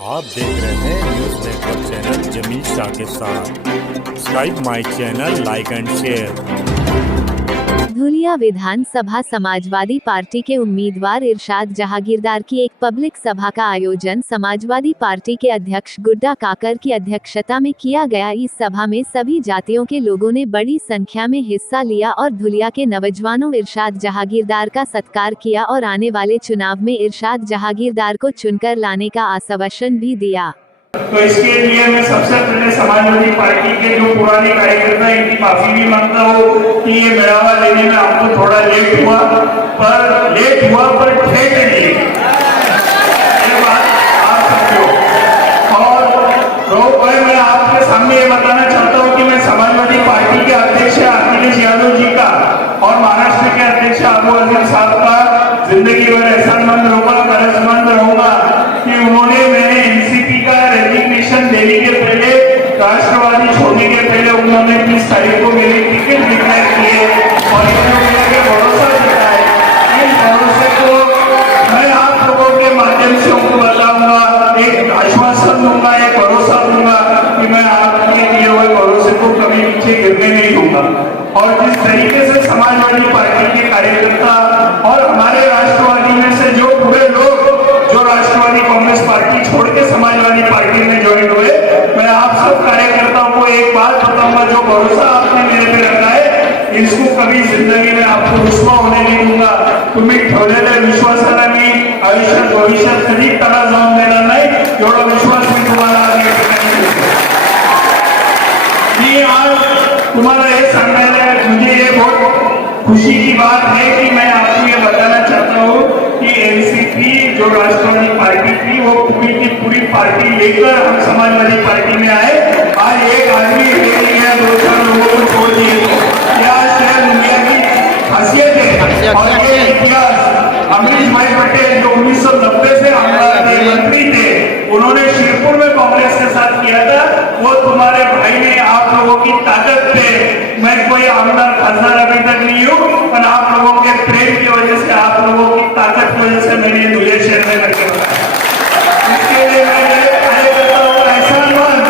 आप देख रहे हैं news network channel Jameel Shah के साथ। Subscribe my channel, like and share. Dhulia Vidhan Sabha Samajwadi Party के उम्मीदवार इरशाद जहागीरदार की एक पब्लिक सभा का आयोजन समाजवादी पार्टी के अध्यक्ष गुड्डा काकर की अध्यक्षता में किया गया। इस सभा में सभी जातियों के लोगों ने बड़ी संख्या में हिस्सा लिया और धुलिया के नौजवानों इरशाद जहागीरदार का सत्कार किया और आने वाले चुनाव में इरशाद जहागीरदार को चुनकर लाने का आश्वासन भी दिया। तो इसके लिए मैं सबसे पहले समाजवादी पार्टी के जो पुराने कार्यकर्ता हैं इनकी माफी भी मांगता हूँ कि ये मेरावा लेने में आपको थोड़ा लेट हुआ पर ठेठ नहीं, ये बात आप समझो। और मैं आपके सामने ये बताना चाहता हूँ कि मैं समाजवादी पार्टी के अध्यक्ष अखिलेश यादव जी का और महाराष्ट्र के अध्यक्ष अबू आजम साहब का जिंदगी भर एहसानमंद रहूंगा, कर्जमंद रहूंगा कि उन्होंने मैंने एनसीपी का रेजिग्नेशन देने के पहले, राष्ट्रवादी छोड़ने के पहले उन्होंने 30 तारीख को मेरे टिकट डिक्लेयर किए और इन्होंने भरोसा दिया है। इस भरोसे को मैं आप लोगों के माध्यम से उनको बताऊंगा, एक आश्वासन दूंगा, एक भरोसा दूंगा कि मैं आपके दिए हुए भरोसे को कभी नीचे गिरने नहीं दूंगा। और जिस तरीके से समाजवादी पार्टी के कार्यकर्ता और हमारे राष्ट्रवादी में से जो पूरे लोग जो राष्ट्रवादी कांग्रेस पार्टी छोड़ के समाजवादी पार्टी में ज्वाइन हुए, मैं आप सब कार्यकर्ताओं को एक बात बताऊंगा, जो भरोसा आपने मेरे पे रखा है इसको कभी जिंदगी में आपको रुसवा होने नहीं दूंगा। तुम्ही ठेवलेल्या विश्वासाला मी आयुष्यात भविष्यात कधी तडा जाऊन देणार नाही, एवढा विश्वास मी तुम्हाला आज तुम्हाला हे सांगायला मुझे ये बहुत खुशी की बात है कि मैं आपको ये बताना चाहता हूँ कि एनसीपी जो राष्ट्रवादी पार्टी थी वो पूरी की पूरी पार्टी लेकर हम समाजवादी पार्टी में आए। आज एक आदमी है, 2-4 लोगों को छोड़ दिए, क्या शायद दुनिया की खासियत है। और ये इतिहास अमरीश भाई पटेल जो 1990 से हमारे मंत्री थे, उन्होंने शिरपुर में कांग्रेस के साथ किया था। वो तुम्हारे भाई ने आप लोगों की ताकत पे, मैं कोई आमदार खासदार अभी तक नहीं हूँ, पर आप लोगों के प्रेम की वजह से, आप लोगों की ताकत की वजह से मैंने धुले शहर में करके इसके लिए मैं कार्यकर्ता हूँ एहसानमंद,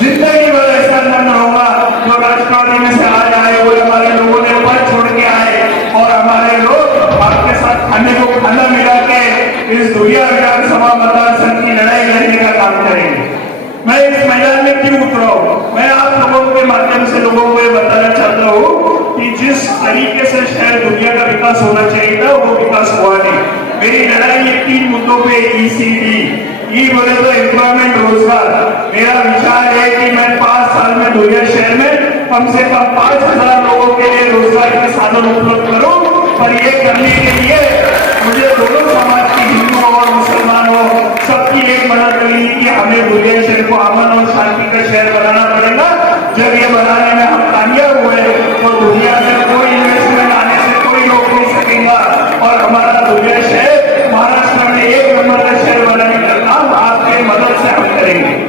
जिंदगी भर एहसानमंद रहूंगा। जो राष्ट्रवादी में से आज आए हुए हमारे लोगों ने पद छोड़ के आए और हमारे लोग आपके साथ खाने को खाना मिला के इस धुलिया विधानसभा मतदान संघ की लड़ाई लड़ने का काम करेंगे। मैं इस मैदान में क्यों उतरा हूं? मैं आप लोगों के माध्यम से लोगों को ये बताना चाहता हूं कि जिस तरीके से शहर दुनिया का विकास होना चाहिए था वो विकास हुआ नहीं। मेरी लड़ाई ये 3 मुद्दों पे ई बोले तो एम्प्लॉयमेंट, रोजगार। मेरा विचार है कि मैं 5 साल में दुनिया शहर में कम से कम 5,000 लोगों के लिए रोजगार के साधन उपलब्ध करूं। पर ये करने के लिए मुझे दोनों समाज की, हिंदू और मुसलमानों, सबकी एक मदद करनी कि हमें दुनिया शहर को अमन और शांति का शहर बनाना पड़ेगा। जब ये बनाने में हम कामयाब हुए तो दुनिया में कोई इन्वेस्टमेंट आने से कोई रोक नहीं सकेगा और हमारा दुनिया शहर महाराष्ट्र में 1 नंबर का शहर बनाने का काम आपके मदद से हम करेंगे।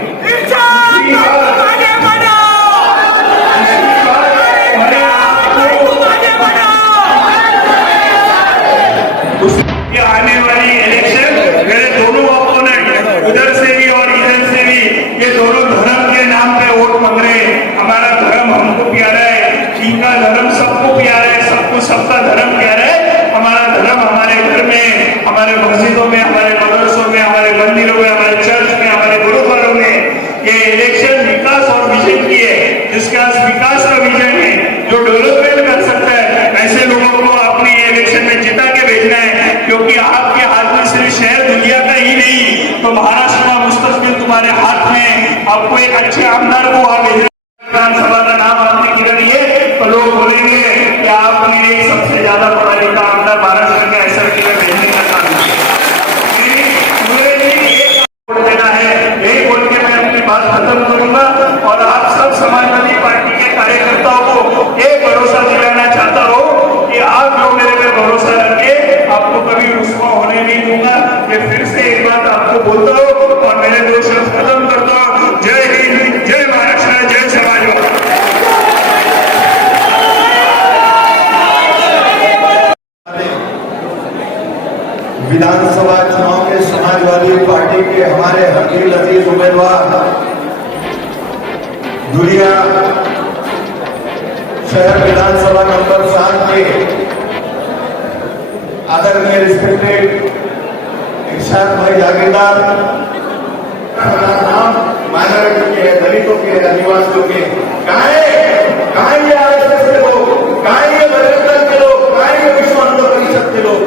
आने वाली इलेक्शन मेरे दोनों अपोनेंट उधर से भी और इधर से भी, ये दोनों धर्म के नाम पे वोट मांग रहे हैं। हमारा धर्म हमको प्यारा है, इनका धर्म सबको प्यारा है, सबको सबका धर्म प्यारा है। हमारा धर्म हमारे घर में, हमारे मस्जिदों में, हमारे मदरसों में, हमारे मंदिरों में, हमारे चर्च में, हमारे गुरुद्वारों में। ये इलेक्शन विकास और विजन की है, जिसके पास विकास का विजन है, जो डेवलपमेंट कर सकता है, ऐसे लोगों को अपने इलेक्शन में जिता के भेजना है। क्योंकि आपके हाथ में सिर्फ शहर दुनिया का ही नहीं, तो महाराष्ट्र का मुस्तकबिल तुम्हारे हाथ में। आपको एक अच्छे आमदार को वहां भेजना। विधानसभा का नाम आपने किया नहीं है तो लोग बोलेंगे कि आपने एक सबसे ज्यादा पढ़ा लिखा आमदार महाराष्ट्र के ऐसा भेजने का काम देना है। यही बोल के मैं अपनी बात खत्म करूंगा और आप सब समाजवादी पार्टी के कार्यकर्ताओं को एक भरोसा दिलाना चाहता हूँ कि आप जो मेरे पे भरोसा रखे, आपको कभी रुसवा होने नहीं दूंगा। ये फिर से एक बात आपको बोलता हूँ और मेरे 2 शब्द खत्म करता हूँ। जय हिंद, जय महाराष्ट्र, जय समाजवाद। के हमारे हकीम अजीज उम्मीदवार धुलिया शहर विधानसभा नंबर 7 के आदरणीय रिस्पेक्टेड इरशाद भाई जागीरदार, नाम माइनॉरिटी के, दलितों के, आदिवासियों के, कहाँ ये आरएसएस के लोग, कहाँ ये बजरंग दल के लोग, कहाँ ये विश्व हिंदू परिषद के लोग?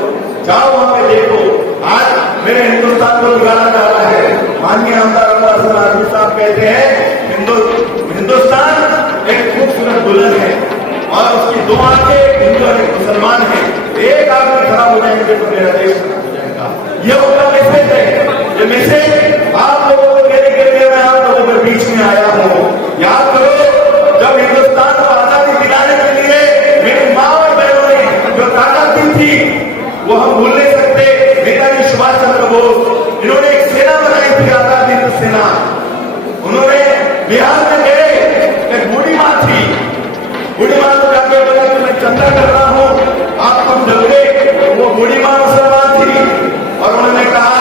जाओ वहां पे देखो। आज मेरे हिंदुस्तान को बिगाड़ा जा रहा है। माननीय आमदार अब्बास आजमी साहब कहते हैं हिंदुस्तान एक खूबसूरत दुल्हन है और उसकी दो आंखें हिंदू और एक मुसलमान है। एक आदमी खड़ा हो जाएंगे तो मेरा देश खत्म हो जाएगा। ये उनका मैसेज है। ये मैसेज आप लोगों को देने के लिए मैं आप लोगों के बीच में आया हूँ। याद करो, जब हिंदुस्तान को आजादी दिलाने के लिए मेरी माँ और बहनों ने जो ताकत दी थी वो हम भूल नहीं सकते। नेताजी सुभाष चंद्र बोस, इन्होंने एक सेना बनाई थी, आजादी की सेना। उन्होंने बिहार में गए, एक बूढ़ी माँ थी, बूढ़ी माँ को जाके बोला कि मैं चंदा कर रहा हूँ, आप कब जलोगे? वो बूढ़ी माँ मुसलमान थी और उन्होंने कहा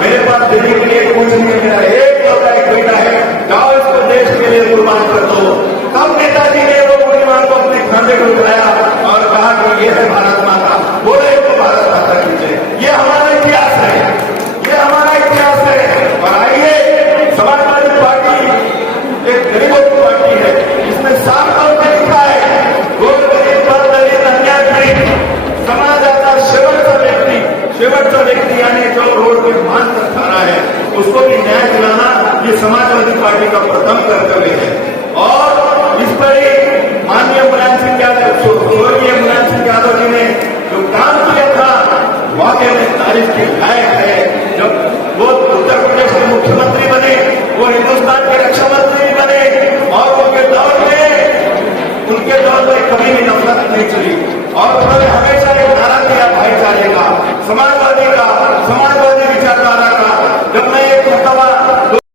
मेरे पास देने के लिए कुछ नहीं है, मेरा एक लौटा एक बेटा है, जाओ इसको देश के लिए कुर्बान कर दो। तब नेताजी ने वो बूढ़ी माँ को अपने खाने को उठाया और कहा कि ये है भारत माता, बोले इसको भारत माता कीजिए। ये हमारा इतिहास है, ये हमारा इतिहास है। और आइए, समाजवादी पार्टी एक गरीबों की पार्टी है, इसमें साफ तौर पर लिखा है रोड गरीब पर दलित अन्याय पीड़ित समाज आता शेवटचा व्यक्ति यानी जो रोड पे मान कर खड़ा है उसको भी न्याय दिलाना ये समाजवादी पार्टी का प्रथम कर्तव्य है। और इस पर ही माननीय मुलायम सिंह यादव, स्वर्गीय मुलायम सिंह यादव जी ने जो काम किया था वाकई में तारीफ के लायक है। जब वो उत्तर प्रदेश के मुख्यमंत्री बने, वो हिंदुस्तान के रक्षा मंत्री बने और उनके दौर में कभी भी नफरत नहीं चली और उन्होंने हमेशा एक नारा दिया भाईचारे का, समाजवादी